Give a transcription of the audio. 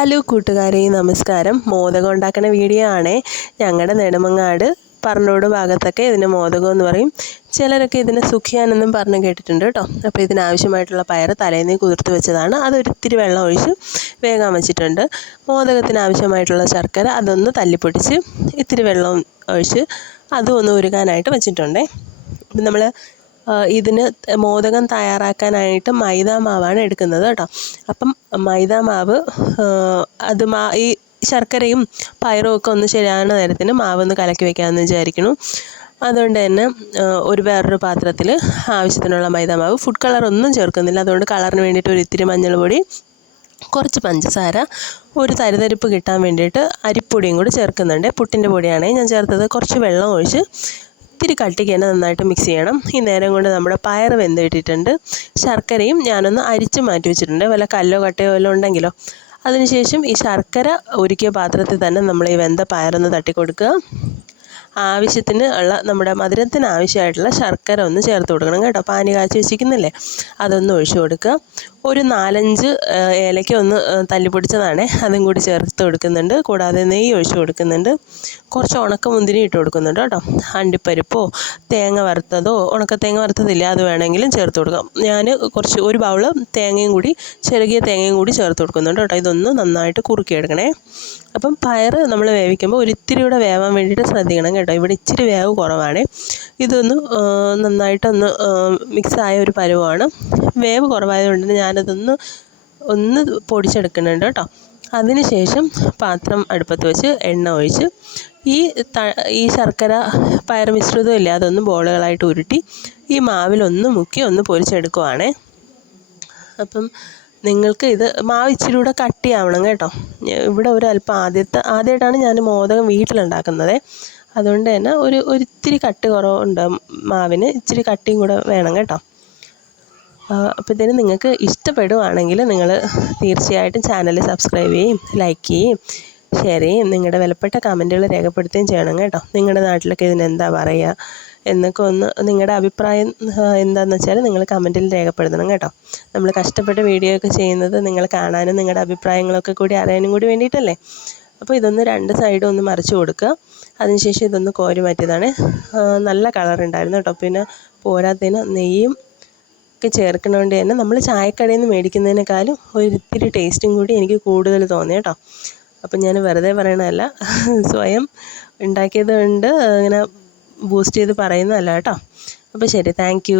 Hello കൂട്ടുകാരെ നമസ്കാരം. മോദകം ഉണ്ടാക്കുന്ന വീഡിയോ ആണേ. ഞങ്ങളുടെ നെടുമങ്ങാട് പറന്നോട് ഭാഗത്തൊക്കെ ഇതിന് മോദകം എന്ന് പറയും. ചിലരൊക്കെ ഇതിന് സുഖിയാനെന്നും പറഞ്ഞ് കേട്ടിട്ടുണ്ട് കേട്ടോ. അപ്പോൾ ഇതിനാവശ്യമായിട്ടുള്ള പയർ തലേന്നേ കുതിർത്ത് വെച്ചതാണ്. അതൊരിത്തിരി വെള്ളം ഒഴിച്ച് വേഗം വെച്ചിട്ടുണ്ട്. മോദകത്തിന് ആവശ്യമായിട്ടുള്ള ശർക്കര അതൊന്ന് തല്ലിപ്പൊടിച്ച് ഇത്തിരി വെള്ളം ഒഴിച്ച് അതും ഒന്ന് ഉരുകാനായിട്ട് വെച്ചിട്ടുണ്ടേ. നമ്മൾ ഇതിന് മോദകം തയ്യാറാക്കാനായിട്ട് മൈദ മാവാണ് എടുക്കുന്നത് കേട്ടോ. അപ്പം മൈദ മാവ് അത് മാ ഈ ശർക്കരയും പയറും ഒക്കെ ഒന്ന് ശരിയാകുന്ന നേരത്തിന് മാവൊന്ന് കലക്കി വെക്കാമെന്ന് വിചാരിക്കുന്നു. അതുകൊണ്ട് തന്നെ ഒരു വേറൊരു പാത്രത്തിൽ ആവശ്യത്തിനുള്ള മൈദ മാവ് ഫുഡ് കളർ ഒന്നും ചേർക്കുന്നില്ല. അതുകൊണ്ട് കളറിന് വേണ്ടിയിട്ട് ഒരു ഇത്തിരി മഞ്ഞൾ പൊടി കുറച്ച് പഞ്ചസാര ഒരു തരിതരിപ്പ് കിട്ടാൻ വേണ്ടിയിട്ട് അരിപ്പൊടിയും കൂടി ചേർക്കുന്നുണ്ട്. പുട്ടിന്റെ പൊടിയാണ് ഞാൻ ചേർത്തത് കുറച്ച് വെള്ളം ഒഴിച്ച് ഇത്തിരി കട്ടിക്ക് തന്നെ നന്നായിട്ട് മിക്സ് ചെയ്യണം. ഈ നേരം കൊണ്ട് നമ്മുടെ പയർ വെന്തിട്ടിട്ടുണ്ട്. ശർക്കരയും ഞാനൊന്ന് അരിച്ച് മാറ്റി വെച്ചിട്ടുണ്ട്. വല്ല കല്ലോ കട്ടയോ വല്ലതും ഉണ്ടെങ്കിലോ. അതിനുശേഷം ഈ ശർക്കര ഒരുക്കിയ പാത്രത്തിൽ തന്നെ നമ്മൾ ഈ വെന്ത പയറൊന്ന് തട്ടി കൊടുക്കുക ആവശ്യത്തിന് ഉള്ള നമ്മുടെ മധുരത്തിന് ആവശ്യമായിട്ടുള്ള ശർക്കര ഒന്ന് ചേർത്ത് കൊടുക്കണം കേട്ടോ. പാനി കാച്ചി വെച്ചിരിക്കുന്നില്ലേ? അതൊന്ന് ഒഴിച്ചു കൊടുക്കുക. ഒരു നാലഞ്ച് ഏലയ്ക്ക ഒന്ന് തല്ലി തല്ലിപ്പൊടിച്ചതാണേ അതും കൂടി ചേർത്ത് കൊടുക്കുന്നുണ്ട്. കൂടാതെ നെയ്യ് ഒഴിച്ചു കൊടുക്കുന്നുണ്ട്. കുറച്ച് ഉണക്ക മുന്തിരി ഇട്ട് കൊടുക്കുന്നുണ്ട് കേട്ടോ. അണ്ടിപ്പരിപ്പോ തേങ്ങ വറുത്തതോ ഉണക്ക തേങ്ങ വറുത്തതില്ല. അത് വേണമെങ്കിലും ചേർത്ത് കൊടുക്കാം. ഞാൻ കുറച്ച് ഒരു ബൗൾ തേങ്ങയും കൂടി ചെറുകിയ തേങ്ങയും കൂടി ചേർത്ത് കൊടുക്കുന്നുണ്ട് കേട്ടോ. ഇതൊന്ന് നന്നായിട്ട് കുറുക്കിയെടുക്കണേ. അപ്പം പയർ നമ്മൾ വേവിക്കുമ്പോൾ ഒരു ഇത്തിരി കൂടെ വേവാൻ വേണ്ടിയിട്ട് ശ്രദ്ധിക്കണം കേട്ടോ. ഇവിടെ ഇച്ചിരി വേവ് കുറവാണ്. ഇതൊന്ന് നന്നായിട്ടൊന്ന് മിക്സായ ഒരു പരുവമാണ് വേവ് കുറവായതുകൊണ്ട് ഞാനതൊന്ന് ഒന്ന് പൊടിച്ചെടുക്കുന്നുണ്ട് കേട്ടോ. അതിനുശേഷം പാത്രം അടുപ്പത്ത് വെച്ച് എണ്ണ ഒഴിച്ച് ഈ ത ഈ ശർക്കര പയർ മിശ്രിതം ഇല്ല അതൊന്ന് ബോളുകളായിട്ട് ഉരുട്ടി ഈ മാവിലൊന്ന് മുക്കി ഒന്ന് പൊരിച്ചെടുക്കുവാണേ. അപ്പം നിങ്ങൾക്ക് ഇത് മാവ് ഇച്ചിരി കൂടെ കട്ടിയാവണം കേട്ടോ. ഇവിടെ ഒരു അല്പം ആദ്യത്തെ ആദ്യമായിട്ടാണ് ഞാൻ മോദകം വീട്ടിലുണ്ടാക്കുന്നത്. അതുകൊണ്ട് തന്നെ ഒരു ഒരിത്തിരി കട്ടി കുറവുണ്ട് മാവിന്. ഇച്ചിരി കട്ടിയും കൂടെ വേണം കേട്ടോ. അപ്പോൾ ഇതിന് നിങ്ങൾക്ക് ഇഷ്ടപ്പെടുവാണെങ്കിൽ നിങ്ങൾ തീർച്ചയായിട്ടും ചാനൽ സബ്സ്ക്രൈബ് ചെയ്യും ലൈക്ക് ചെയ്യും ഷെയർ ചെയ്യും. നിങ്ങളുടെ വിലപ്പെട്ട കമന്റുകൾ രേഖപ്പെടുത്തുകയും ചെയ്യണം കേട്ടോ. നിങ്ങളുടെ നാട്ടിലൊക്കെ ഇതിനെന്താ പറയുക എന്നൊക്കെ ഒന്ന് നിങ്ങളുടെ അഭിപ്രായം എന്താണെന്ന് വെച്ചാൽ നിങ്ങൾ കമന്റിൽ രേഖപ്പെടുത്തണം കേട്ടോ. നമ്മൾ കഷ്ടപ്പെട്ട് വീഡിയോ ഒക്കെ ചെയ്യുന്നത് നിങ്ങൾ കാണാനും നിങ്ങളുടെ അഭിപ്രായങ്ങളൊക്കെ കൂടി അറിയാനും കൂടി വേണ്ടിയിട്ടല്ലേ? അപ്പോൾ ഇതൊന്ന് രണ്ട് സൈഡും ഒന്ന് മറിച്ച് കൊടുക്കുക. അതിനുശേഷം ഇതൊന്ന് കോരി മാറ്റിയതാണ്. നല്ല കളറുണ്ടായിരുന്നു കേട്ടോ. പിന്നെ പോരാത്തതിന് നെയ്യും ഒക്കെ ചേർക്കണോണ്ട് തന്നെ നമ്മൾ ചായക്കടയിൽ നിന്ന് മേടിക്കുന്നതിനേക്കാളും ഒരിത്തിരി ടേസ്റ്റും കൂടി എനിക്ക് കൂടുതൽ തോന്നി കേട്ടോ. അപ്പം ഞാൻ വെറുതെ പറയണതല്ല. സ്വയം ഉണ്ടാക്കിയത് കൊണ്ട് ഇങ്ങനെ ബൂസ്റ്റ് ചെയ്ത് പറയുന്നതല്ല കേട്ടോ. അപ്പോൾ ശരി താങ്ക്